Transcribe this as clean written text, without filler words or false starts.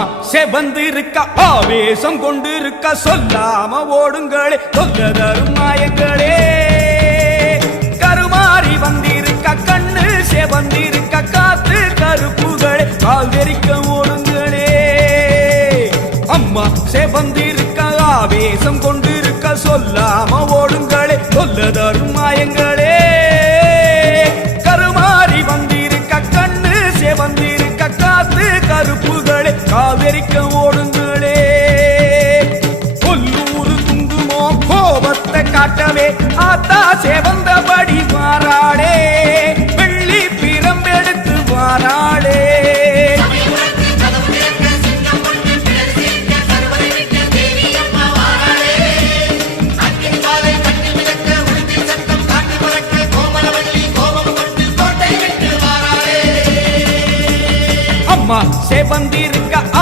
அம்மா செவந்திருக்க ஆவேசம் கொண்டிருக்க சொல்லாம ஓடுங்களே சொல்ல தரும் மாயங்களே கருமாறி வந்திருக்க கண்ணு செவந்திருக்க காத்து கருப்புகளே கால் தெரிக்க ஓடுங்களே அம்மா செவந்திருக்க ஆவேசம் கொண்டிருக்க சொல்லாம ஓடுங்களே சொல்ல தரும் மாயங்களே கருமாறி வந்திருக்க கண்ணு செவந்திருக்க காத்து கருப்புகளே காவிரிக்க ஓடுங்களே கொல்லூரு குங்குமோ கோபத்தை காட்டவே ஆத்தா செவந்தபடி மாறாளே வெள்ளி பிரம்பெடுத்து வாராளே அம்மா செவந்தி